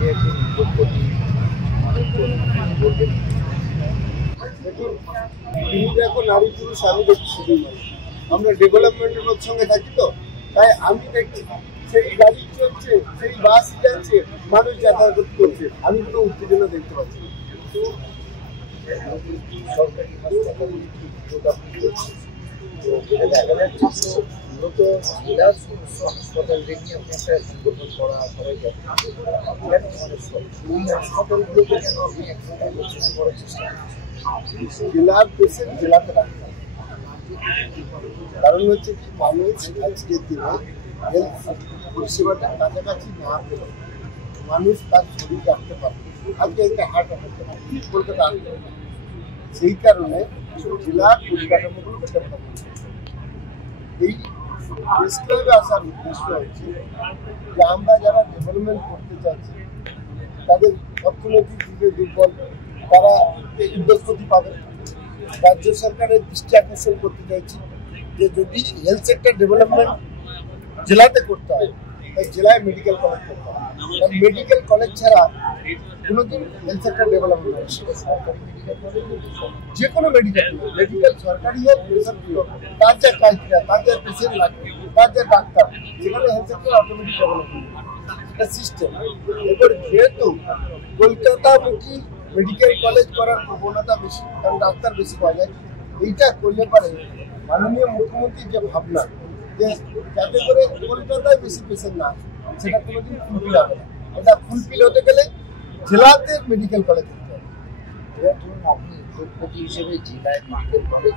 যে একজন উদ্যোগপতি বলবেন? দেখুন, এখন নারী পুরুষ আমি দেখছি আমরা ডেভেলপমেন্টের সঙ্গে থাকি, তো তাই আমি দেখছি সেই গাড়ি চলছে, সেই বাস যাচ্ছে, মানুষ যাতায়াত করছে, আমি কোনো উত্তেজনা দেখতে পাচ্ছি না। তো সরকারি হাসপাতাল দেখা যাচ্ছে মূলত জেলার সমস্ত হাসপাতালকে নিয়ে আপনি একটা সংগঠন করা করাই যাবে, ওই হাসপাতালগুলোকে যেন আপনি একসাথে একত্রিত করার চেষ্টা করছেন। জেলার পেশেন্ট জেলাতে রাখতে হবে। কারণ হচ্ছে কি, মানুষ আজকের দিনে হেলথ পরিষেবাটা কাছাকাছি না পেলে মানুষ তার শরীর রাখতে পারবে। আজকে একটা হার্ট অ্যাটাক কলকাতা আসতে হবে, সেই কারণে জেলার পরিকাঠামোগুলোকে ডেভেলপ করতে হবে। এই প্রেস ক্লাবে আসার উদ্দেশ্য হচ্ছে যে আমরা যারা ডেভেলপমেন্ট করতে চাচ্ছি, তাদের অর্থনৈতিক দিকে দুর্বল, তারা উদ্যোগপতি পাবে। রাজ্য সরকারের দৃষ্টি আকর্ষণ করতে চাইছি যে যদি হেলথ সেক্টর ডেভেলপমেন্ট জেলাতে করতে হয়, তাই জেলায় মেডিকেল কলেজ করতে হবে। কারণ মেডিকেল কলেজ ছাড়া কোনোদিন হেলথ সেক্টর ডেভেলপমেন্ট হয়। যে কোনো মেডিকেল সরকারি হোক বেসরকারি হোক, তার যা ক্রাইটেরিয়া, তার যা পেশেন্ট লাগবে, তার যা ডাক্তার, যেখানে হেলথ সেক্টর অটোমেটিক ডেভেলপমেন্ট এটা সিস্টেম। এবার যেহেতু কলকাতামুখী মেডিকেল কলেজ করার প্রবণতা বেশি, কারণ ডাক্তার বেশি পাওয়া যায়, এইটা করলে পারে মাননীয় মুখ্যমন্ত্রীর যে ভাবনা যে যাতে করে কলকাতায় বেশি পেশেন্ট না, সেটা কোনোদিন ফুলফিল হবে না। এটা ফুলফিল হতে গেলে জেলাতে মেডিকেল কলেজ করতে হবে। এবার ধরুন আপনি উদ্যোগপতি হিসেবে জেলায় মেডিকেল কলেজ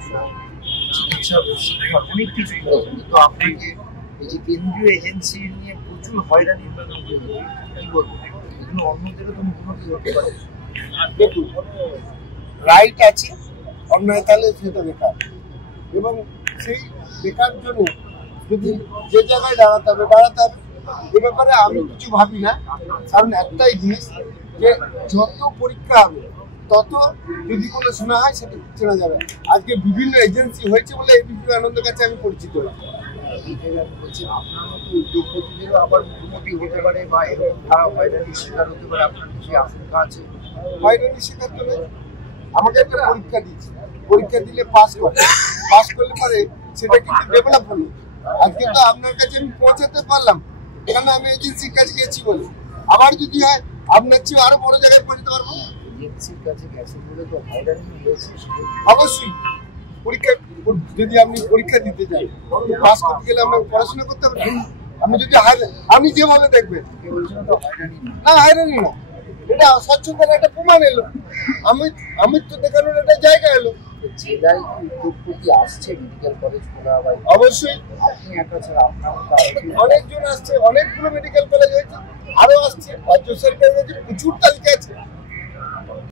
চিকিৎসা ও শিক্ষা অনেক কিছু করেছেন, কিন্তু আপনাকে এই যে কেন্দ্রীয় এজেন্সি নিয়ে প্রচুর হয়রানির মধ্যে কি বলবো, এগুলো অন্যদেরও তো মুখোমুখি হতে পারে। দেখুন, রাইট আছে, অন্যায় তাহলে সেটা বেকার, এবং সেই বেকার জন্য যদি যে জায়গায় দাঁড়াতে হবে এ ব্যাপারে আমি কিছু ভাবি না। কারণ একটাই জিনিস, যে যত পরীক্ষা হবে তত যদি কোনো শোনা হয় সেটা চেনা যাবে। আজকে বিভিন্ন এজেন্সি হয়েছে বলে এবিপি আনন্দের কাছে আমি পরিচিত। এই জায়গায় আমি বলছি আপনার মতো উদ্যোগপতিদেরও আবার মুখোমুখি হতে পারে বা এরকম তারা হয়রানির শিকার হতে পারে, আপনার কিছু আশঙ্কা আছে? হয়রানির শিকার করে আমাকে একটা পরীক্ষা দিয়েছে, পরীক্ষা দিলে পাস করলে পরে সেটা কিন্তু ডেভেলপ হলো। আজকে তো আপনার কাছে আমি পৌঁছাতে পারলাম, এখানে আমি এজেন্সির কাছে গেছি বলে। আবার যদি হয় আপনার চেয়ে আরো বড় জায়গায় পৌঁছতে পারবো। এজেন্সির কাছে গেছে বলে তো হয়রানি হয়েছে। অবশ্যই পরীক্ষা, যদি আপনি পরীক্ষা দিতে চান, পাস করতে গেলে আপনাকে পড়াশোনা করতে হবে। আপনি যদি আপনি যেভাবে দেখবেন না হয়রানি না, এটা স্বচ্ছতার একটা প্রমাণ এলো, আমি তো দেখানোর একটা জায়গা এলো। জেলায় উদ্যোগপতি আসছে মেডিকেল কলেজ খোলা, অবশ্যই আপনি একা ছাড়া আপনার অনেকজন আসছে, অনেকগুলো মেডিকেল কলেজ হয়েছে, আরো আসছে। রাজ্য সরকারের প্রচুর তালিকা আছে।